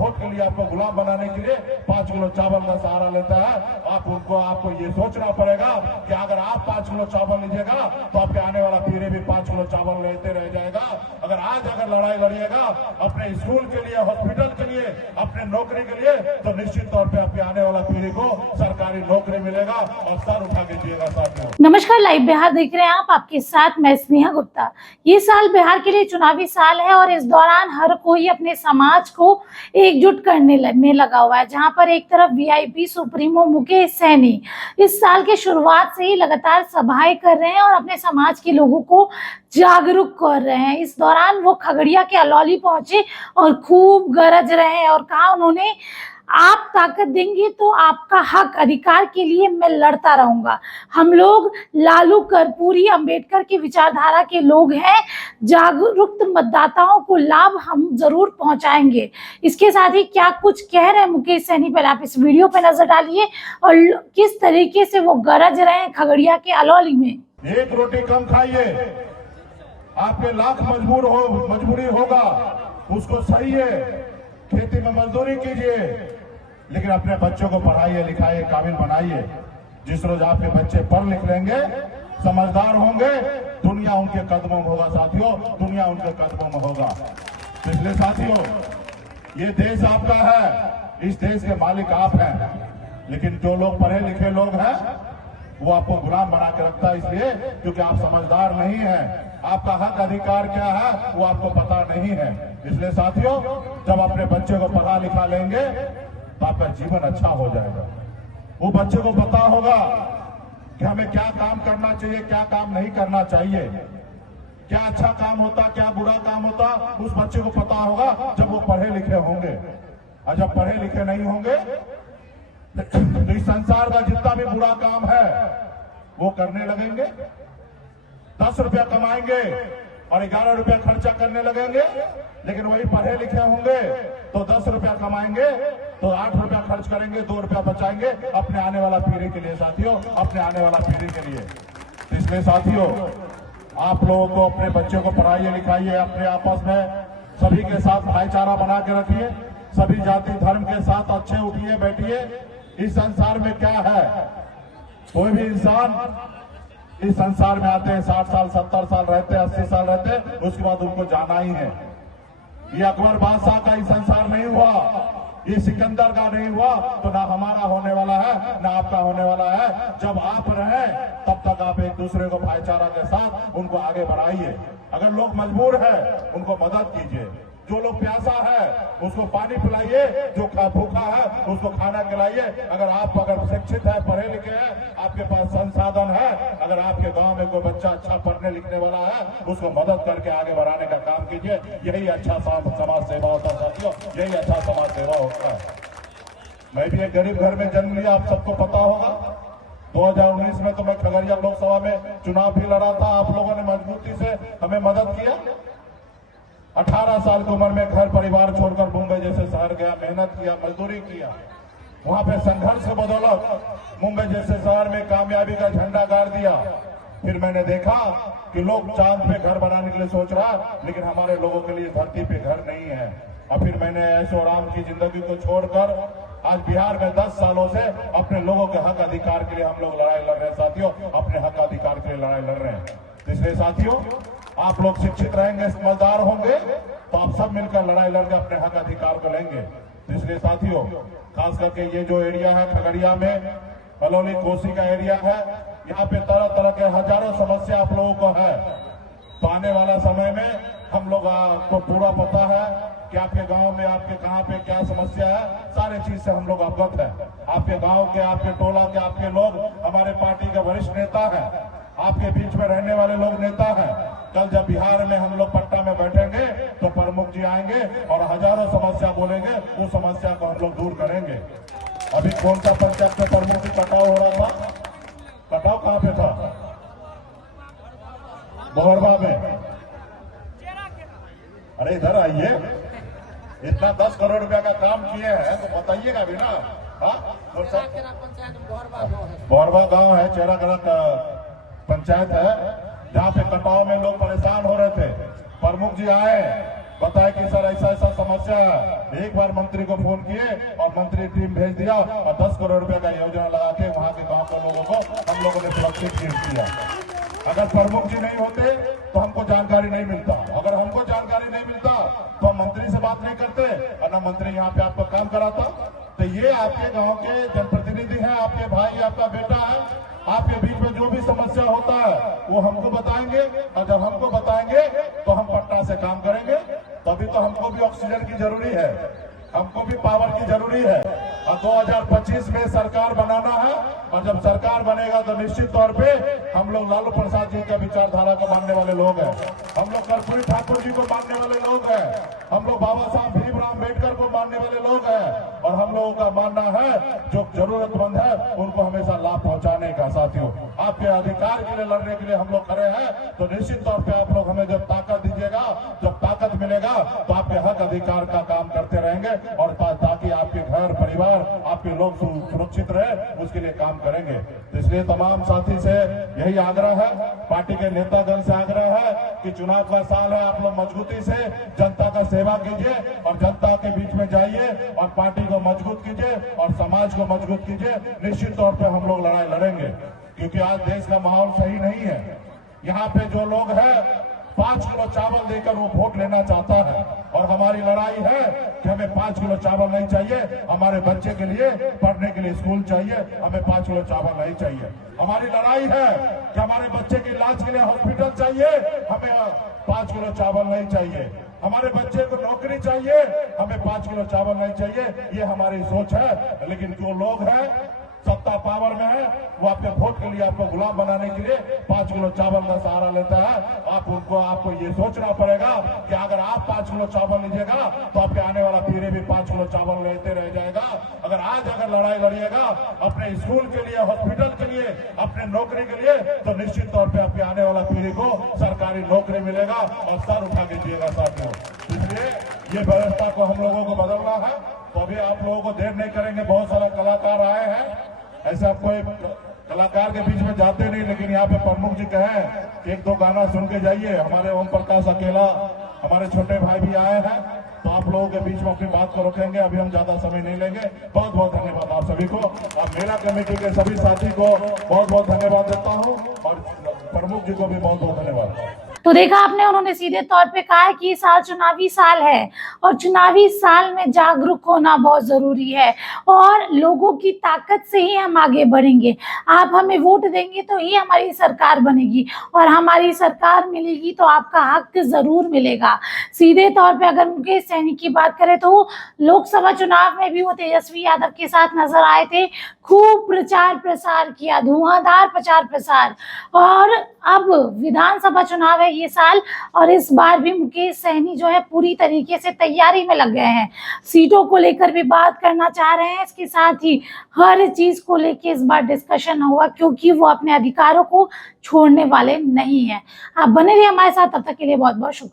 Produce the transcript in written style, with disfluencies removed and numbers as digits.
Vote के लिए, आपको गुलाम बनाने के लिए 5 किलो चावल का सहारा लेता है। आपको ये सोचना पड़ेगा कि अगर आप 5 किलो चावल लीजिएगा तो आपके आने वाला पीढ़ी भी 5 किलो चावल लेते रह जाएगा। अगर लड़ाई लड़िएगा अपने स्कूल के लिए, हॉस्पिटल के लिए, अपने नौकरी के लिए, तो निश्चित तौर पे आपके आने वाला पीढ़ी को सरकारी नौकरी मिलेगा और सर उठा के जिएगा साथियों। नमस्कार, लाइव बिहार देख रहे हैं आप, आपके साथ मैं स्नेहा गुप्ता। ये साल बिहार के लिए चुनावी साल है और इस दौरान हर कोई अपने समाज को एकजुट करने में लगा हुआ है। जहां पर एक तरफ वीआईपी सुप्रीमो मुकेश सहनी इस साल के शुरुआत से ही लगातार सभाएं कर रहे हैं और अपने समाज के लोगों को जागरूक कर रहे हैं। इस दौरान वो खगड़िया के अलौली पहुंचे और खूब गरज रहे हैं और कहा उन्होंने, आप ताकत देंगे तो आपका हक अधिकार के लिए मैं लड़ता रहूंगा। हम लोग लालू, कर्पूरी, अंबेडकर की विचारधारा के लोग हैं। जागरूक मतदाताओं को लाभ हम जरूर पहुंचाएंगे। इसके साथ ही क्या कुछ कह रहे हैं मुकेश सहनी, पहले आप इस वीडियो पे नजर डालिए और किस तरीके से वो गरज रहे हैं खगड़िया के अलौली में। एक रोटी कम खाइए, आपके लाख मजबूरी होगा, उसको सही है, खेती में मजदूरी कीजिए, लेकिन अपने बच्चों को पढ़ाइए, लिखाइए, काबिल बनाइए। जिस रोज आपके बच्चे पढ़ लिख लेंगे, समझदार होंगे, दुनिया उनके कदमों में होगा साथियों, दुनिया उनके कदमों में होगा। इसलिए साथियों, ये देश आपका है, इस देश के मालिक आप हैं, लेकिन जो लोग पढ़े लिखे लोग हैं वो आपको गुलाम बना के रखता है, इसलिए क्योंकि आप समझदार नहीं हैं। आपका हक अधिकार क्या है वो आपको पता नहीं है। इसलिए साथियों, जब अपने बच्चे को पढ़ा लिखा लेंगे तो आपका जीवन अच्छा हो जाएगा। वो बच्चे को पता होगा कि हमें क्या काम करना चाहिए, क्या काम नहीं करना चाहिए, क्या अच्छा काम होता, क्या बुरा काम होता, उस बच्चे को पता होगा जब वो पढ़े लिखे होंगे। और जब पढ़े लिखे नहीं होंगे तो इस संसार का जितना भी बुरा काम है वो करने लगेंगे। 10 रुपया कमाएंगे और 11 रुपया खर्चा करने लगेंगे, लेकिन वही पढ़े लिखे होंगे तो 10 रुपया कमाएंगे तो 8 रुपया खर्च करेंगे, 2 रुपया बचाएंगे अपने आने वाला पीढ़ी के लिए साथियों, अपने आने वाला पीढ़ी के लिए। इसलिए साथियों, आप लोगों को अपने बच्चों को पढ़ाइए लिखाइए, अपने आपस में सभी के साथ भाईचारा बना के रखिए, सभी जाति धर्म के साथ अच्छे उठिए बैठिए। इस संसार में क्या है, कोई भी इंसान इस संसार में आते हैं 60 साल 70 साल रहते हैं, 80 साल रहते हैं, उसके बाद उनको जाना ही है। ये अकबर बादशाह का ही संसार नहीं हुआ, ये सिकंदर का नहीं हुआ, तो ना हमारा होने वाला है ना आपका होने वाला है। जब आप रहे तब तक आप एक दूसरे को भाईचारा के साथ उनको आगे बढ़ाइए। अगर लोग मजबूर है उनको मदद कीजिए, जो लोग प्यासा है उसको पानी पिलाइए, जो भूखा है उसको खाना खिलाइए। अगर शिक्षित है, पढ़े लिखे हैं, आपके पास संसाधन है, अगर आपके गांव में कोई बच्चा अच्छा पढ़ने लिखने वाला है उसको मदद करके आगे बढ़ाने का काम कीजिए। यही अच्छा समाज सेवा होता है साथियों, यही अच्छा समाज सेवा होता है। मैं भी एक गरीब घर में जन्म लिया, आप सबको पता होगा। 2019 में तो मैं खगड़िया लोकसभा में चुनाव भी लड़ा था, आप लोगों ने मजबूती से हमें मदद किया। 18 साल की उम्र में घर परिवार छोड़कर मुंबई जैसे शहर गया, मेहनत किया, मजदूरी किया, वहां पे संघर्ष के बदौलत मुंबई जैसे शहर में कामयाबी का झंडा गाड़ दिया। फिर मैंने देखा कि लोग चांद पे घर बनाने के लिए सोच रहा, लेकिन हमारे लोगों के लिए धरती पे घर नहीं है। और फिर मैंने ऐशो आराम की जिंदगी को छोड़कर आज बिहार में 10 सालों से अपने लोगों के हक अधिकार के लिए हम लोग लड़ाई लड़ रहे हैं साथियों, अपने हक अधिकार के लिए लड़ाई लड़ रहे हैं। इसलिए साथियों, आप लोग शिक्षित रहेंगे, समझदार होंगे, तो आप सब मिलकर लड़ाई लड़के अपने हक अधिकार को लेंगे। इसलिए साथियों, खास करके ये जो एरिया है खगड़िया में, अलौली कोसी का एरिया है, यहाँ पे तरह तरह के हजारों समस्या आप लोगों को है। तो आने वाला समय में हम लोग को पूरा पता है कि आपके गांव में आपके कहाँ पे क्या समस्या है, सारे चीज से हम लोग अवगत है। आपके गांव के, आपके टोला के, आपके लोग हमारे पार्टी के वरिष्ठ नेता है, आपके बीच में रहने वाले लोग नेता हैं। कल जब बिहार में हम लोग पट्टा में बैठेंगे तो प्रमुख जी आएंगे और हजारों समस्या बोलेंगे, उस समस्या को हम लोग दूर करेंगे। अभी कौन सा पंचायत में प्रमुख जी कटाव हो रहा था, कटाव कहाँ पे था? बोहरबा में। अरे इधर आइए, इतना 10 करोड़ रुपया का काम किए हैं तो बताइएगा भी ना। बोहरबा गांव है, चेहरा पंचायत है, जहाँ पे कटाव में लोग परेशान हो रहे थे। प्रमुख जी आए, बताए कि सर ऐसा ऐसा समस्या है। एक बार मंत्री को फोन किए और मंत्री टीम भेज दिया और 10 करोड़ रुपए का योजना लगा के वहां के गांव के लोगों को हम लोगों ने सुरक्षित किया। अगर प्रमुख जी नहीं होते तो हमको जानकारी नहीं मिलता। अगर हमको जानकारी नहीं मिलता तो हम मंत्री से बात नहीं करते और ना मंत्री यहाँ पे आपका काम कराता। तो ये आपके गांव के जनप्रतिनिधि हैं, आपके भाई, आपका बेटा है। आपके बीच में जो भी समस्या होता है वो हमको बताएंगे और जब हमको बताएंगे तो हम पटना से काम करेंगे। तभी तो हमको भी ऑक्सीजन की जरूरी है, हमको भी पावर की जरूरी है। और 2025 में सरकार बनाना है और जब सरकार बनेगा तो निश्चित तौर पे हम लोग लालू प्रसाद जी का विचारधारा को मानने वाले लोग हैं, हम लोग कर्पूरी ठाकुर जी को मानने वाले लोग हैं, हम लोग बाबा साहब भीमराव अम्बेडकर को मानने वाले लोग हैं और हम लोगों का मानना है जो जरूरतमंद है उनको हमेशा लाभ पहुंचाने का। साथियों, आपके अधिकार के लिए लड़ने के लिए हम लोग खड़े हैं। तो निश्चित तौर पे आप लोग हमें जब ताकत दीजिएगा, जब ताकत मिलेगा तो आपके हक अधिकार का काम करते रहेंगे और ताकि आपके घर परिवार, आपके लोग सुरक्षित रहे, उसके लिए काम करेंगे। इसलिए तमाम साथी से यही आग्रह है, पार्टी के नेतागण से आग्रह है कि चुनाव का साल है, आप लोग मजबूती से जनता का सेवा कीजिए और जनता के बीच में जाइए और पार्टी को मजबूत कीजिए और समाज को मजबूत कीजिए। निश्चित तौर पे हम लोग लड़ाई लड़ेंगे क्योंकि आज देश का माहौल सही नहीं है। यहाँ पे जो लोग हैं 5 किलो चावल देकर वो वोट लेना चाहता है और हमारी लड़ाई है कि हमें 5 किलो चावल नहीं चाहिए, हमारे बच्चे के लिए पढ़ने के लिए स्कूल चाहिए, हमें 5 किलो चावल नहीं चाहिए। हमारी लड़ाई है कि हमारे बच्चे के इलाज के लिए हॉस्पिटल चाहिए, हमें 5 किलो चावल नहीं चाहिए। हमारे बच्चे को नौकरी चाहिए, हमें 5 किलो चावल नहीं चाहिए। ये हमारी सोच है। लेकिन जो लोग हैं सत्ता पावर में है वो आपके वोट के लिए, आपको गुलाम बनाने के लिए 5 किलो चावल का सहारा लेता है। आपको ये सोचना पड़ेगा कि अगर आप 5 किलो चावल लीजिएगा तो आपके आने वाला पीढ़ी भी 5 किलो चावल लेते रह जाएगा। अगर लड़ाई लड़िएगा अपने स्कूल के लिए, हॉस्पिटल के लिए, अपने नौकरी के लिए, तो निश्चित तौर पे आपके आने वाला पीढ़ी को सरकारी नौकरी मिलेगा और सर उठा के जिएगा। साथियों, इसलिए ये व्यवस्था को हम लोगों को बदलना है। तो अभी आप लोगों को देर नहीं करेंगे, बहुत सारा कलाकार आए हैं। ऐसे आपको एक कलाकार के बीच में जाते नहीं, लेकिन यहाँ पे प्रमुख जी कहे कि 1-2 गाना सुन के जाइए। हमारे ओम प्रकाश अकेला, हमारे छोटे भाई भी आए हैं, तो आप लोगों के बीच में अपनी बात को रखेंगे। अभी हम ज्यादा समय नहीं लेंगे। बहुत बहुत धन्यवाद आप सभी को और मेरा कमेटी के सभी साथी को बहुत बहुत धन्यवाद देता हूँ और प्रमुख जी को भी बहुत बहुत धन्यवाद। तो देखा आपने, उन्होंने सीधे तौर पे कहा है कि ये साल चुनावी साल है और चुनावी साल में जागरूक होना बहुत जरूरी है और लोगों की ताकत से ही हम आगे बढ़ेंगे। आप हमें वोट देंगे तो ही हमारी सरकार बनेगी और हमारी सरकार मिलेगी तो आपका हक जरूर मिलेगा। सीधे तौर पे अगर मुकेश सैनी की बात करें तो लोकसभा चुनाव में भी वो तेजस्वी यादव के साथ नजर आए थे, खूब प्रचार प्रसार किया, धुआंधार प्रचार प्रसार। और अब विधानसभा चुनाव है ये साल और इस बार भी मुकेश सहनी जो है पूरी तरीके से तैयारी में लग गए हैं। सीटों को लेकर भी बात करना चाह रहे हैं, इसके साथ ही हर चीज को लेकर इस बार डिस्कशन हुआ क्योंकि वो अपने अधिकारों को छोड़ने वाले नहीं है। आप बने रहिए हमारे साथ, तब तक के लिए बहुत बहुत शुक्रिया।